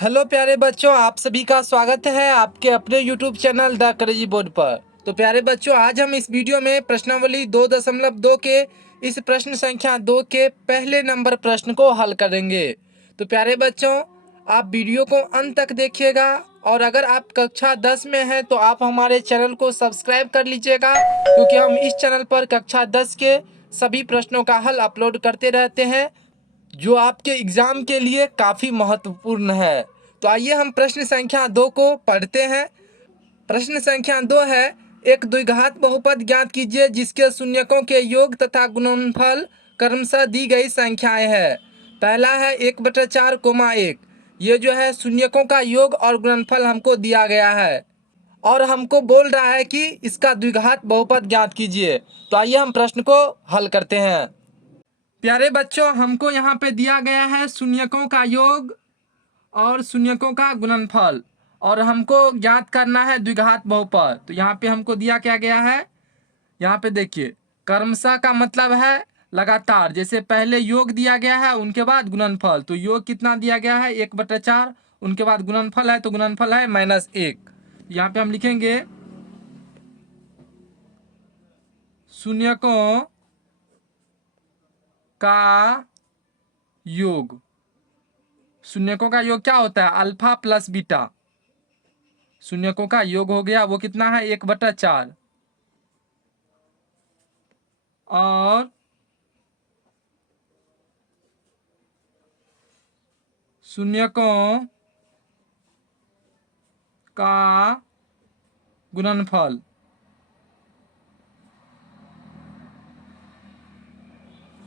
Hello प्यारे बच्चों, आप सभी का स्वागत है आपके अपने YouTube channel the crazy board पर। तो प्यारे बच्चों, आज हम इस वीडियो में प्रश्नावली 2.2 के इस प्रश्न संख्या 2 के पहले नंबर प्रश्न को हल करेंगे। तो प्यारे बच्चों, आप वीडियो को अंत तक देखिएगा और अगर आप कक्षा 10 में हैं तो आप हमारे चैनल को सब्सक्राइब कर लीजिएगा, क्योंकि हम इस चैनल पर कक्षा 10 के सभी प्रश्नों का हल अपलोड करते रहते हैं, जो आपके एग्जाम के लिए काफ़ी महत्वपूर्ण है। तो आइए हम प्रश्न संख्या 2 को पढ़ते हैं। प्रश्न संख्या 2 है, एक द्विघात बहुपद ज्ञात कीजिए जिसके शून्यकों के योग तथा गुणनफल क्रमशः दी गई संख्याएं है। पहला है 1/4, 1। ये जो है शून्यकों का योग और गुणनफल हमको दिया गया है और हमको बोल रहा है कि इसका द्विघात बहुपद ज्ञात कीजिए। तो आइए हम प्रश्न को हल करते हैं। प्यारे बच्चों, हमको यहाँ पे दिया गया है शून्यकों का योग और शून्यकों का गुणनफल और हमको ज्ञात करना है द्विघात बहुपद। तो यहाँ पे हमको दिया क्या गया है, यहाँ पे देखिए, क्रमशः का मतलब है लगातार। जैसे पहले योग दिया गया है, उनके बाद गुणनफल। तो योग कितना दिया गया है, 1/4। उनके बाद गुणनफल है, तो गुणनफल है -1। यहाँ पे हम लिखेंगे शून्यकों का योग। शून्यकों का योग क्या होता है, अल्फा प्लस बीटा। शून्यकों का योग हो गया, वो कितना है, 1/4। और शून्यकों का गुणनफल,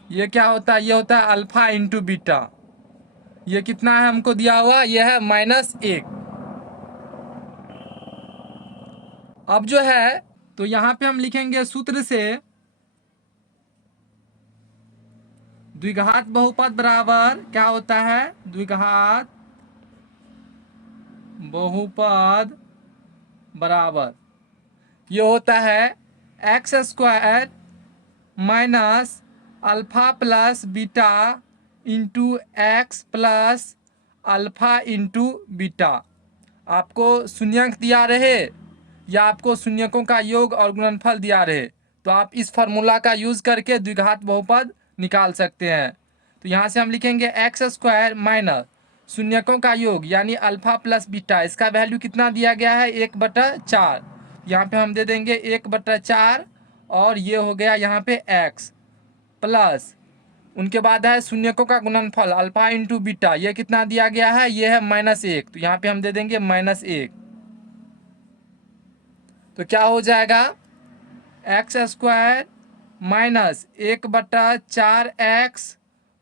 ये क्या होता है, ये होता है अल्फा इंटू बीटा। ये कितना है हमको दिया हुआ, ये है -1। अब जो है, तो यहाँ पे हम लिखेंगे सूत्र से द्विघात बहुपद बराबर क्या होता है, द्विघात बहुपद बराबर ये होता है x² minus alpha plus beta into x plus alpha into beta. आपको शून्यंक दिया रहे या आपको शून्यकों का योग और गुणनफल दिया रहे, तो आप इस फार्मूला का यूज़ करके द्विघात बहुपद निकाल सकते हैं। तो यहाँ से हम लिखेंगे x² माइनस शून्यकों का योग यानी अल्फा प्लस बीटा, इसका वैल्यू कितना दिया गया है, 1/4। यहाँ पे हम दे देंगे 1/4 और ये हो गया यहाँ पे x प्लस, उनके बाद है शून्यकों का गुणनफल अल्फा इंटू बीटा, ये कितना दिया गया है, ये है -1। तो यहाँ पे हम दे देंगे -1। तो क्या हो जाएगा, x² minus 1/4x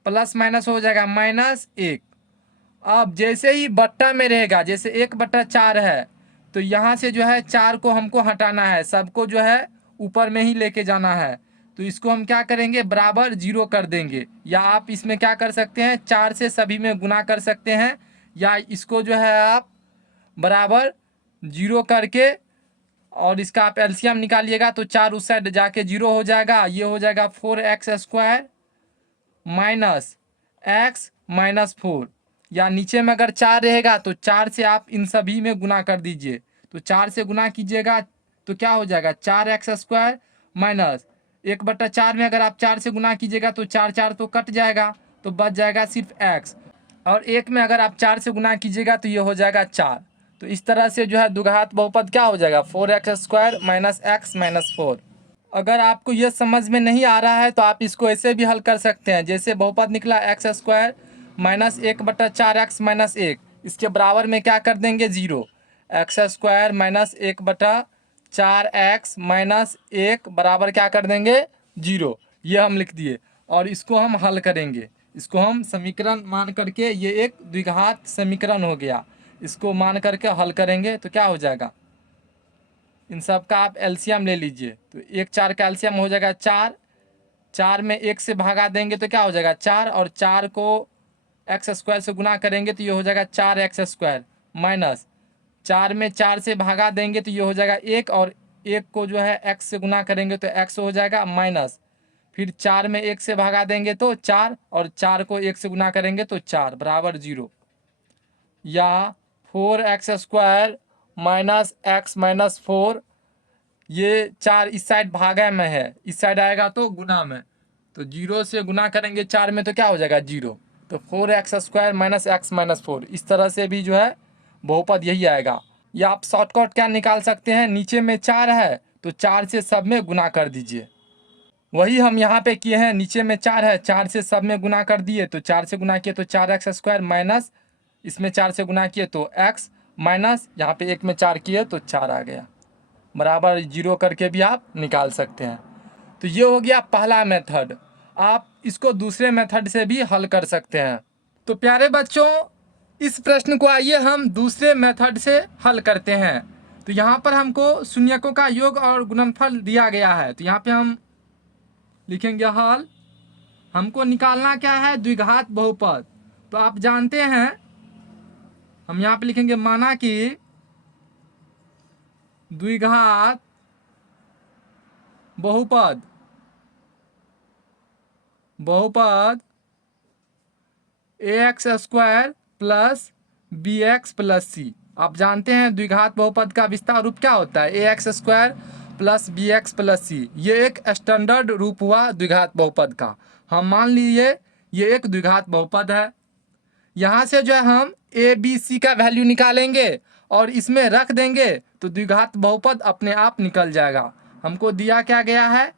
plus minus हो जाएगा -1। अब जैसे ही बट्टा में रहेगा, जैसे 1/4 है, तो यहाँ से जो है 4 को हमको हटाना है, सबको जो है ऊपर में ही लेके जाना है। तो इसको हम क्या करेंगे, बराबर 0 कर देंगे। या आप इसमें क्या कर सकते हैं, 4 से सभी में गुना कर सकते हैं, या इसको जो है आप बराबर 0 करके और इसका आप एलसीएम निकालिएगा, तो 4 उस साइड जाके 0 हो जाएगा। ये हो जाएगा 4x² माइनस x माइनस 4। या नीचे में अगर 4 रहेगा तो 4 से आप इन सभी में गुना कर दीजिए। तो 4 से गुना कीजिएगा तो क्या हो जाएगा, 4x² माइनस 1/4 में अगर आप 4 से गुना कीजिएगा तो 4 4 तो कट जाएगा, तो बच जाएगा सिर्फ x। और 1 में अगर आप 4 से गुना कीजिएगा तो ये हो जाएगा 4। तो इस तरह से जो है द्विघात बहुपद क्या हो जाएगा, 4x² माइनस x माइनस 4। अगर आपको यह समझ में नहीं आ रहा है तो आप इसको ऐसे भी हल कर सकते हैं। जैसे बहुपद निकला x² माइनस 1/4x माइनस 1, इसके बराबर में क्या कर देंगे, 0। x² माइनस 1/4x माइनस 1 बराबर क्या कर देंगे, 0। ये हम लिख दिए और इसको हम हल करेंगे। इसको हम समीकरण मान करके, ये एक द्विघात समीकरण हो गया, इसको मान करके हल करेंगे तो क्या हो जाएगा, इन सब का आप एलसीएम ले लीजिए। तो 1 4 का एलसीएम हो जाएगा 4। 4 में 1 से भागा देंगे तो क्या हो जाएगा 4, और 4 को x² से गुना करेंगे तो ये हो जाएगा 4x² माइनस 4 में 4 से भागा देंगे तो ये हो जाएगा 1, और 1 को जो है x से गुना करेंगे तो x हो जाएगा माइनस, फिर 4 में 1 से भागा देंगे तो 4, और 4 को 1 से गुना करेंगे तो 4 बराबर 0। या 4x² माइनस x माइनस 4, ये 4 इस साइड भागा में है, इस साइड आएगा तो गुना में, तो 0 से गुना करेंगे 4 में तो क्या हो जाएगा 0, तो 4x² माइनस x माइनस 4, इस तरह से भी जो है बहुपद यही आएगा। या आप शॉर्टकट क्या निकाल सकते हैं, नीचे में 4 है तो 4 से सब में गुना कर दीजिए, वही हम यहाँ पे किए हैं। नीचे में 4 है, 4 से सब में गुना कर दिए, तो 4 से गुना किए तो 4x² माइनस इसमें 4 से गुना किए तो x माइनस यहाँ पे 1 में 4 किए तो 4 आ गया, बराबर 0 करके भी आप निकाल सकते हैं। तो ये हो गया पहला मेथड। आप इसको दूसरे मेथड से भी हल कर सकते हैं। तो प्यारे बच्चों, इस प्रश्न को आइए हम दूसरे मेथड से हल करते हैं। तो यहाँ पर हमको शून्यकों का योग और गुणनफल दिया गया है, तो यहाँ पे हम लिखेंगे हल। हमको निकालना क्या है, द्विघात बहुपद। तो आप जानते हैं, हम यहाँ पे लिखेंगे माना कि द्विघात बहुपद ax² प्लस bx प्लस सी। आप जानते हैं द्विघात बहुपद का विस्तार रूप क्या होता है, ax² प्लस bx प्लस सी। ये एक स्टैंडर्ड रूप हुआ द्विघात बहुपद का। हम मान लीजिए ये एक द्विघात बहुपद है, यहाँ से जो है हम a b c का वैल्यू निकालेंगे और इसमें रख देंगे तो द्विघात बहुपद अपने आप निकल जाएगा। हमको दिया क्या गया है,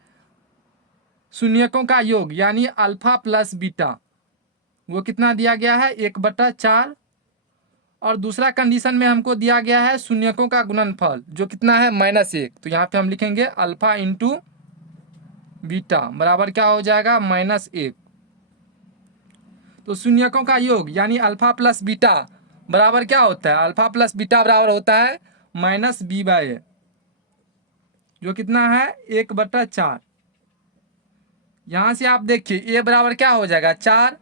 शून्यकों का योग यानी अल्फा प्लस बीटा, वो कितना दिया गया है 1/4, और दूसरा कंडीशन में हमको दिया गया है शून्यकों का गुणनफल जो कितना है -1। तो यहाँ पे हम लिखेंगे अल्फा इंटू बीटा बराबर क्या हो जाएगा -1। तो शून्यकों का योग यानी अल्फा प्लस बीटा बराबर क्या होता है, अल्फा प्लस बीटा बराबर होता है -b/a, जो कितना है 1/4। यहाँ से आप देखिए a बराबर क्या हो जाएगा 4,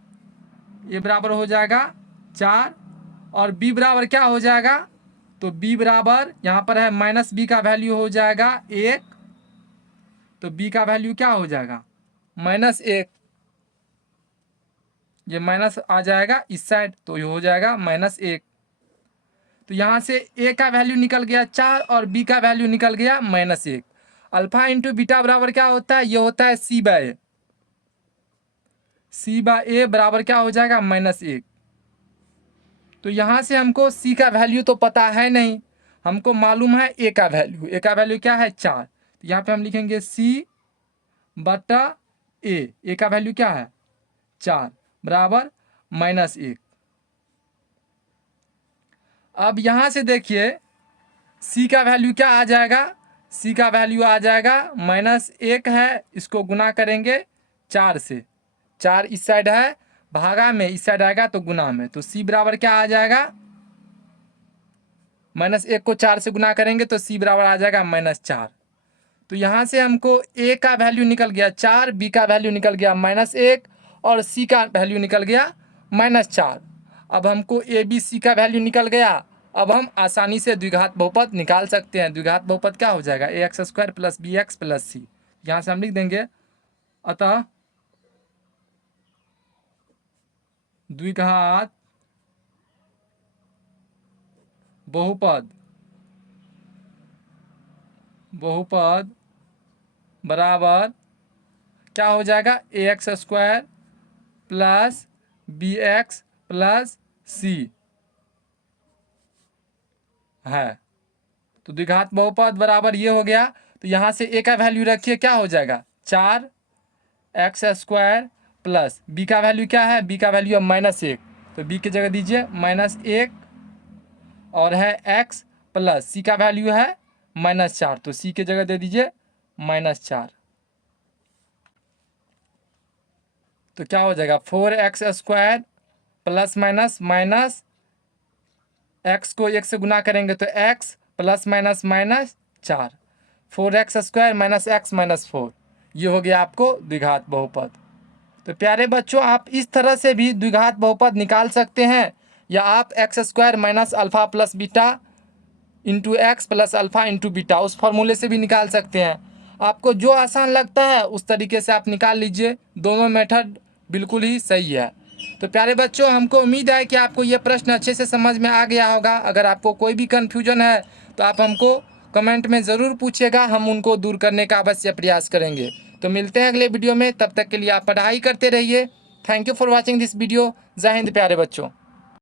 a बराबर हो जाएगा 4, और b बराबर क्या हो जाएगा, तो b बराबर यहाँ पर है -b का वैल्यू हो जाएगा 1, तो b का वैल्यू क्या हो जाएगा -1, ये माइनस आ जाएगा इस साइड तो ये हो जाएगा -1। तो यहाँ से a का वैल्यू निकल गया 4 और b का वैल्यू निकल गया -1। अल्फा इंटू बीटा बराबर क्या होता है, ये होता है c/a। c/a बराबर क्या हो जाएगा -1। तो यहाँ से हमको c का वैल्यू तो पता है नहीं, हमको मालूम है a का वैल्यू। a का वैल्यू क्या है 4, तो यहाँ पे हम लिखेंगे c/a। a का वैल्यू क्या है 4 बराबर -1। अब यहाँ से देखिए c का वैल्यू क्या आ जाएगा, c का वैल्यू आ जाएगा -1 है, इसको गुना करेंगे 4 से, 4 इस साइड है भागा में, इस साइड आएगा तो गुना में, तो c बराबर क्या आ जाएगा, -1 को 4 से गुना करेंगे तो c बराबर आ जाएगा -4। तो यहाँ से हमको a का वैल्यू निकल गया 4, b का वैल्यू निकल गया -1 और c का वैल्यू निकल गया -4। अब हमको a b c का वैल्यू निकल गया, अब हम आसानी से द्विघात बहुपद निकाल सकते हैं। द्विघात बहुपद क्या हो जाएगा ax² प्लस bx प्लस सी, यहाँ से हम लिख देंगे अतः द्विघात बहुपद बराबर क्या हो जाएगा ax² प्लस bx प्लस सी है। तो द्विघात बहुपद बराबर ये हो गया। तो यहाँ से a का वैल्यू रखिए, क्या हो जाएगा 4x² प्लस b का वैल्यू क्या है, b का वैल्यू है -1, तो b की जगह दीजिए -1, और है x प्लस c का वैल्यू है -4, तो c की जगह दे दीजिए -4। तो क्या हो जाएगा 4x² प्लस माइनस x को 1 से गुना करेंगे तो x plus -4, 4x² minus x minus 4, ये हो गया आपको द्विघात बहुपद। तो प्यारे बच्चों, आप इस तरह से भी द्विघात बहुपद निकाल सकते हैं, या आप x² minus alpha plus beta into x plus alpha into beta उस फॉर्मूले से भी निकाल सकते हैं। आपको जो आसान लगता है उस तरीके से आप निकाल लीजिए, दोनों मेथड बिल्कुल ही सही है। तो प्यारे बच्चों, हमको उम्मीद है कि आपको ये प्रश्न अच्छे से समझ में आ गया होगा। अगर आपको कोई भी कन्फ्यूजन है तो आप हमको कमेंट में ज़रूर पूछिएगा, हम उनको दूर करने का अवश्य प्रयास करेंगे। तो मिलते हैं अगले वीडियो में, तब तक के लिए आप पढ़ाई करते रहिए। Thank you for watching this video. जय हिंद प्यारे बच्चों।